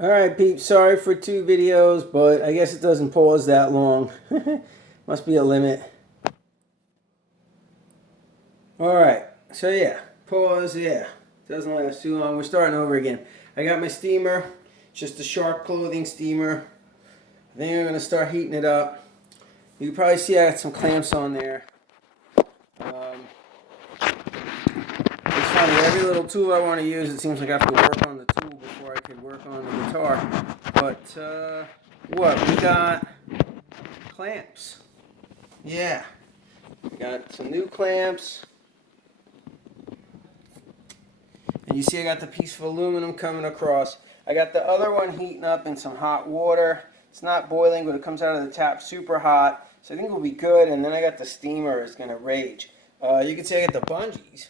Alright, peeps, sorry for 2 videos, but I guess it doesn't pause that long. Must be a limit. Alright, so yeah, pause, yeah. Doesn't last too long. We're starting over again. I got my steamer, just a Shark Clothing steamer. I think I'm going to start heating it up. You can probably see I got some clamps on there. It's funny, every little tool I want to use, it seems like I have to work on the tool before I could work on the guitar. But, what? We got clamps. Yeah. We got some new clamps. And you see I got the piece of aluminum coming across. I got the other one heating up in some hot water. It's not boiling, but it comes out of the tap super hot. So I think it will be good. And then I got the steamer. It's going to rage. You can see I got the bungees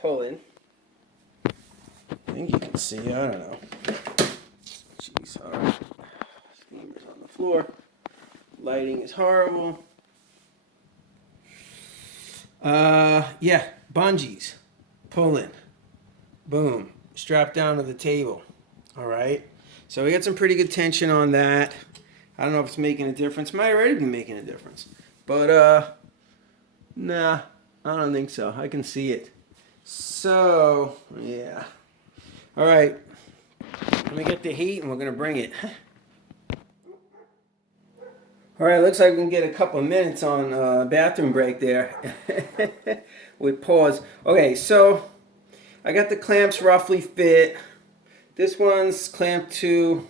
pulling. I think you can see. I don't know. Jeez. All right. Steamer's on the floor. Lighting is horrible. Yeah. Bungees pulling. Boom. Strapped down to the table. All right. So we got some pretty good tension on that. I don't know if it's making a difference. Might already be making a difference. But, nah. I don't think so. I can see it. So, yeah. All right. Let me get the heat and we're going to bring it. All right. Looks like we can get a couple of minutes on bathroom break there with pause. Okay. So, I got the clamps roughly fit. This one's clamped to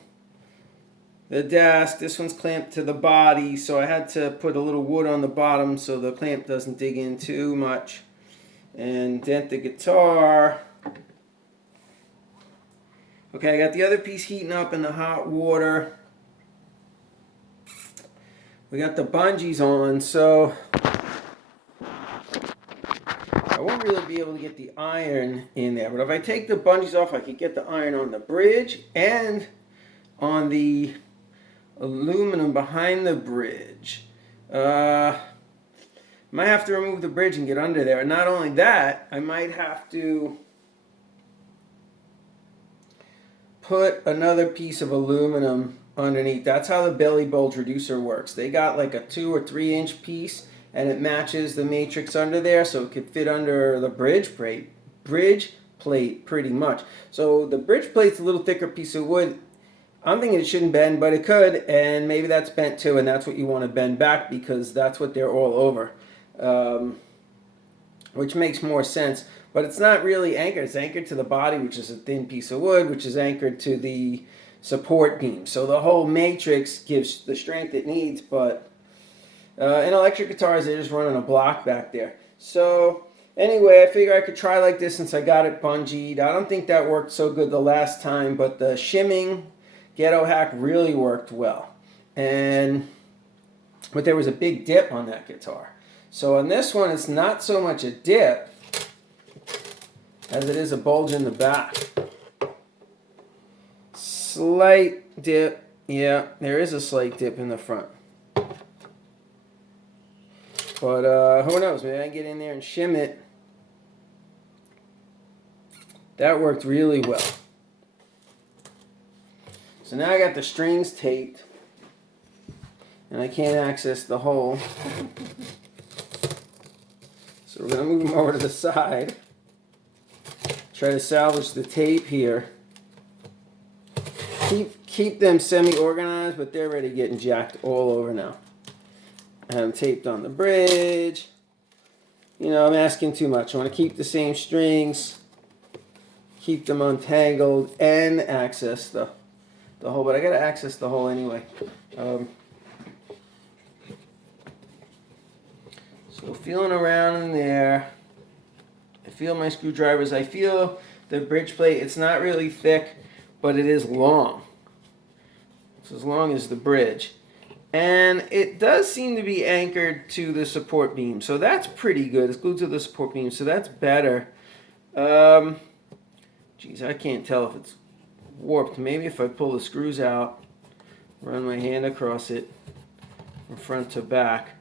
the desk. This one's clamped to the body. So I had to put a little wood on the bottom so the clamp doesn't dig in too much and dent the guitar. Okay, I got the other piece heating up in the hot water. We got the bungees on, so I won't really be able to get the iron in there. But if I take the bungees off, I could get the iron on the bridge and on the aluminum behind the bridge. Might have to remove the bridge and get under there. And not only that, I might have to put another piece of aluminum underneath. That's how the belly bulge reducer works. They got like a 2 or 3 inch piece and it matches the matrix under there so it could fit under the bridge plate pretty much. So the bridge plate's a little thicker piece of wood. I'm thinking it shouldn't bend, but it could, and maybe that's bent too, and that's what you want to bend back because that's what they're all over, which makes more sense. But it's not really anchored. It's anchored to the body, which is a thin piece of wood, which is anchored to the support beam. So the whole matrix gives the strength it needs, but in electric guitars, they're just running a block back there. So anyway, I figure I could try like this since I got it bungeed. I don't think that worked so good the last time, but the shimming Ghetto Hack really worked well. But there was a big dip on that guitar. So on this one, it's not so much a dip as it is a bulge in the back. Slight dip. Yeah, there is a slight dip in the front. But who knows? Maybe I can get in there and shim it. That worked really well. So now I got the strings taped. And I can't access the hole. So we're going to move them over to the side. Try to salvage the tape here. Keep them semi-organized, but they're already getting jacked all over now. I have them taped on the bridge. You know, I'm asking too much. I want to keep the same strings, keep them untangled, and access the hole. But I got to access the hole anyway. So feeling around in there. I feel my screwdrivers. I feel the bridge plate. It's not really thick, but it is long. It's as long as the bridge. And it does seem to be anchored to the support beam. So that's pretty good. It's glued to the support beam, so that's better. Geez, I can't tell if it's warped. Maybe if I pull the screws out, run my hand across it from front to back.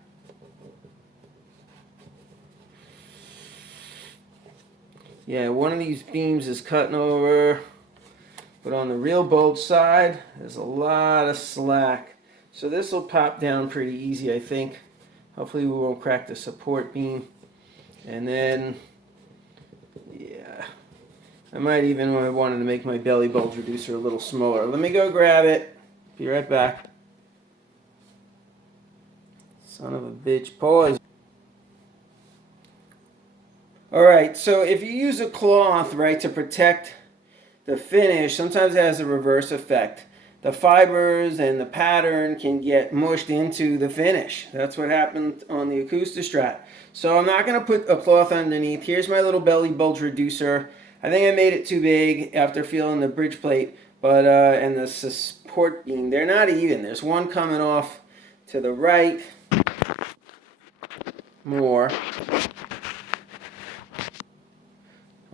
Yeah, one of these beams is cutting over. But on the real bulge side, there's a lot of slack. So this will pop down pretty easy, I think. Hopefully we won't crack the support beam. And then, yeah, I might even wanted to make my belly bulge reducer a little smaller. Let me go grab it. Be right back. Son of a bitch, pause. Alright, so if you use a cloth, right, to protect the finish, sometimes it has a reverse effect. The fibers and the pattern can get mushed into the finish. That's what happened on the Acoustistrat. So I'm not going to put a cloth underneath. Here's my little belly bulge reducer. I think I made it too big after feeling the bridge plate, but and the support beam, they're not even. There's one coming off to the right more.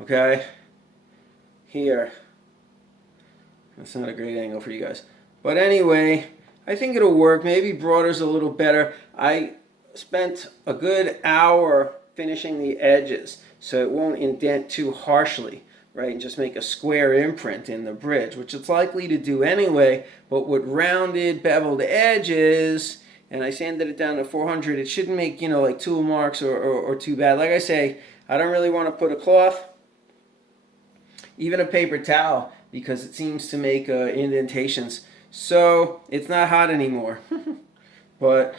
Okay, here. That's not a great angle for you guys. But anyway, I think it'll work. Maybe broader's a little better. I spent a good hour finishing the edges so it won't indent too harshly, right? And just make a square imprint in the bridge, which it's likely to do anyway. But with rounded, beveled edges, and I sanded it down to 400, it shouldn't make, you know, like tool marks or too bad. Like I say, I don't really want to put a cloth, even a paper towel, because it seems to make indentations. So it's not hot anymore, but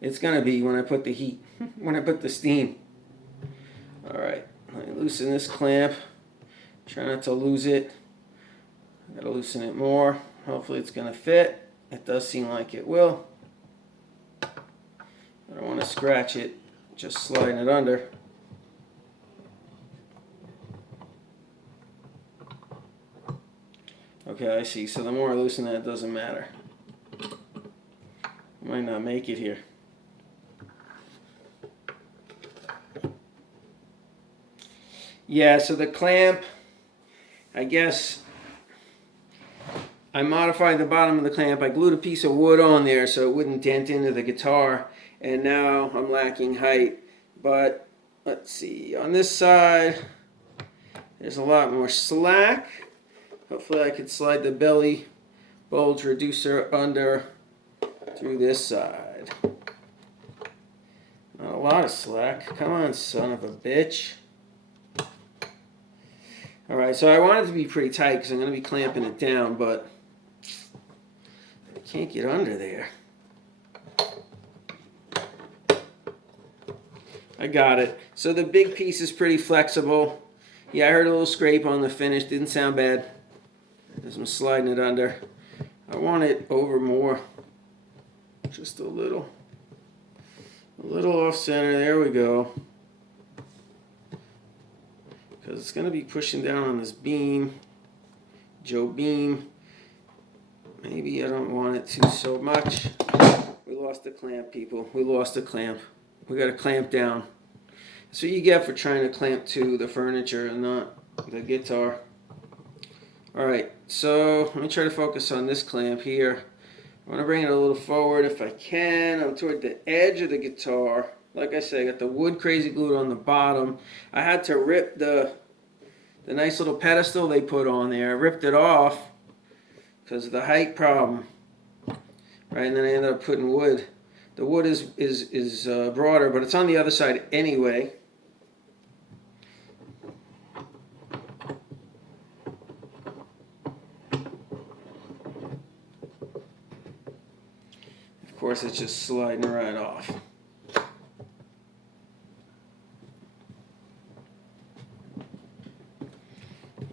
it's gonna be when I put the heat, when I put the steam. All right, let me loosen this clamp. Try not to lose it. I gotta loosen it more. Hopefully it's gonna fit. It does seem like it will. I don't want to scratch it, just sliding it under. Okay, I see. So the more I loosen that, it doesn't matter. I might not make it here. Yeah, so the clamp, I guess I modified the bottom of the clamp. I glued a piece of wood on there so it wouldn't dent into the guitar. And now I'm lacking height. But let's see. On this side, there's a lot more slack. Hopefully I could slide the belly bulge reducer under through this side. Not a lot of slack. Come on, son of a bitch. Alright, so I want it to be pretty tight because I'm going to be clamping it down, but I can't get under there. I got it. So the big piece is pretty flexible. Yeah, I heard a little scrape on the finish. Didn't sound bad. As I'm sliding it under. I want it over more. Just a little. A little off center. There we go. Because it's going to be pushing down on this beam. Joe beam. Maybe I don't want it to so much. We lost the clamp, people. We lost the clamp. We got to clamp down. That's what you get for trying to clamp to the furniture and not the guitar. Alright, so let me try to focus on this clamp here. I want to bring it a little forward if I can. I'm toward the edge of the guitar. Like I said, I got the wood crazy glued on the bottom. I had to rip the nice little pedestal they put on there. I ripped it off because of the height problem. Right, and then I ended up putting wood. The wood is broader, but it's on the other side anyway. Of course, it's just sliding right off.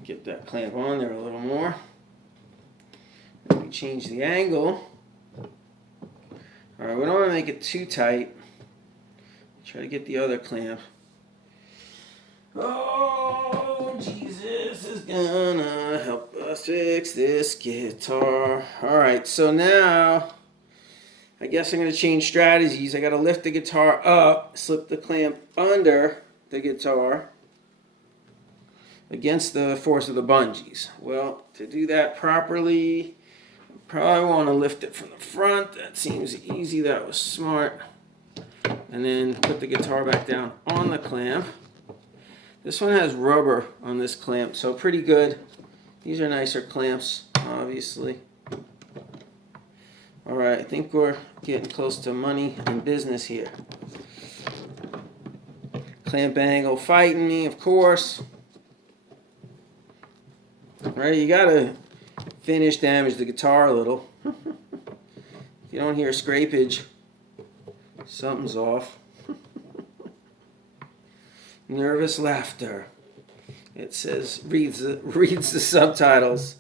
Get that clamp on there a little more. Then we change the angle. Alright, we don't want to make it too tight. Try to get the other clamp. Oh, Jesus is gonna help us fix this guitar. Alright, so now I guess I'm going to change strategies. I got to lift the guitar up, slip the clamp under the guitar against the force of the bungees. Well, to do that properly, I probably want to lift it from the front. That seems easy. That was smart. And then put the guitar back down on the clamp. This one has rubber on this clamp, so pretty good. These are nicer clamps, obviously. All right, I think we're getting close to money and business here. Clamp angle fighting me, of course. Right, you gotta finish damage the guitar a little. If you don't hear scrapage, something's off. Nervous laughter. It says, reads the subtitles.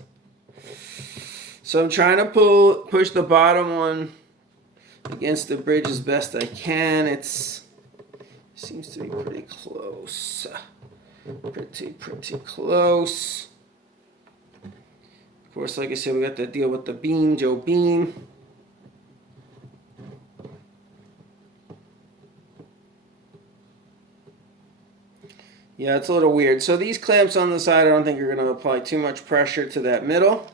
So I'm trying to push the bottom one against the bridge as best I can. It seems to be pretty close. Pretty close. Of course, like I said, we got to deal with the beam, Joe Beam. Yeah, it's a little weird. So these clamps on the side, I don't think are going to apply too much pressure to that middle.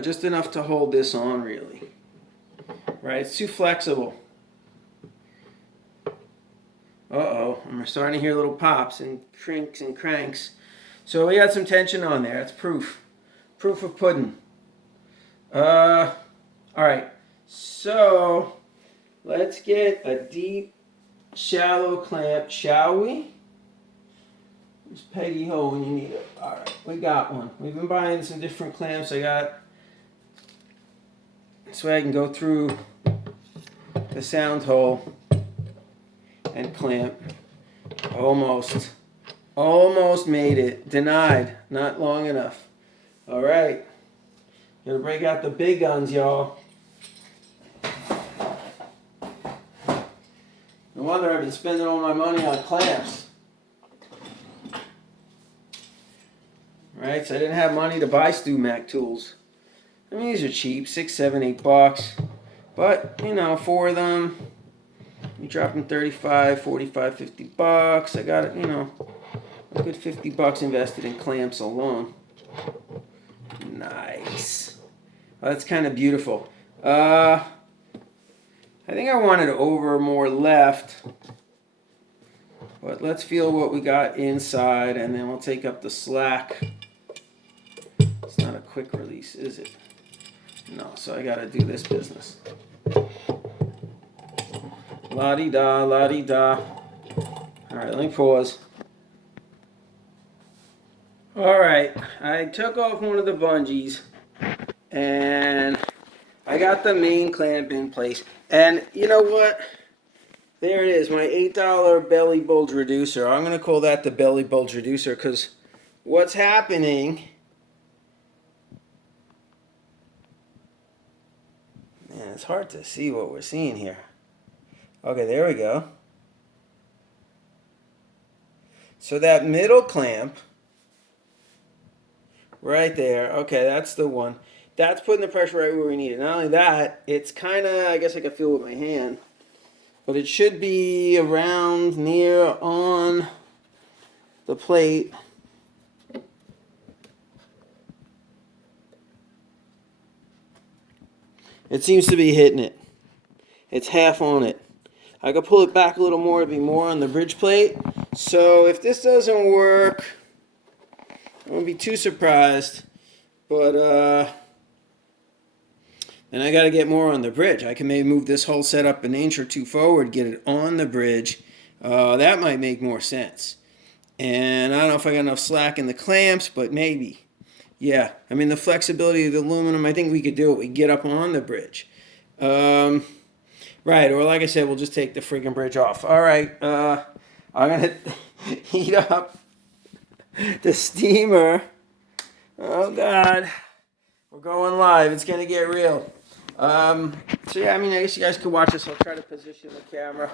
Just enough to hold this on, really. Right, it's too flexible. Uh-oh, I'm starting to hear little pops and crinks and cranks. So we got some tension on there. That's proof. Proof of pudding. All right, so let's get a deep, shallow clamp, shall we? There's Peggy hole when you need it. All right, we got one. We've been buying some different clamps. I got this way I can go through the sound hole and clamp. Almost made it. Denied. Not long enough. All right. Gotta break out the big guns, y'all. No wonder I've been spending all my money on clamps. Right, so I didn't have money to buy StewMac tools. I mean, these are cheap, $6, $7, $8. But, you know, for them, you drop them $35, $45, $50. I got it, you know, a good $50 invested in clamps alone. Nice. Oh, that's kind of beautiful. I think I wanted over more left. But let's feel what we got inside, and then we'll take up the slack. It's not a quick release, is it? No, so I gotta do this business. La-di-da, la-di-da. Alright, let me pause. Alright, I took off one of the bungees, and I got the main clamp in place. And you know what? There it is, my $8 belly bulge reducer. I'm gonna call that the belly bulge reducer, because what's happening... Man, it's hard to see what we're seeing here. Okay, there we go. So that middle clamp, right there, okay, that's the one. That's putting the pressure right where we need it. Not only that, it's kind of, I guess I can feel with my hand, but it should be around near on the plate. It seems to be hitting it. It's half on it. I could pull it back a little more to be more on the bridge plate. So if this doesn't work, I won't be too surprised. But then I got to get more on the bridge. I can maybe move this whole setup an inch or two forward, get it on the bridge. That might make more sense. And I don't know if I got enough slack in the clamps, but maybe. Yeah, I mean, the flexibility of the aluminum, I think we could do it. We get up on the bridge. Right, or like I said, we'll just take the freaking bridge off. All right, I'm going to heat up the steamer. Oh, God. We're going live. It's going to get real. So, yeah, I mean, I guess you guys could watch this. I'll try to position the camera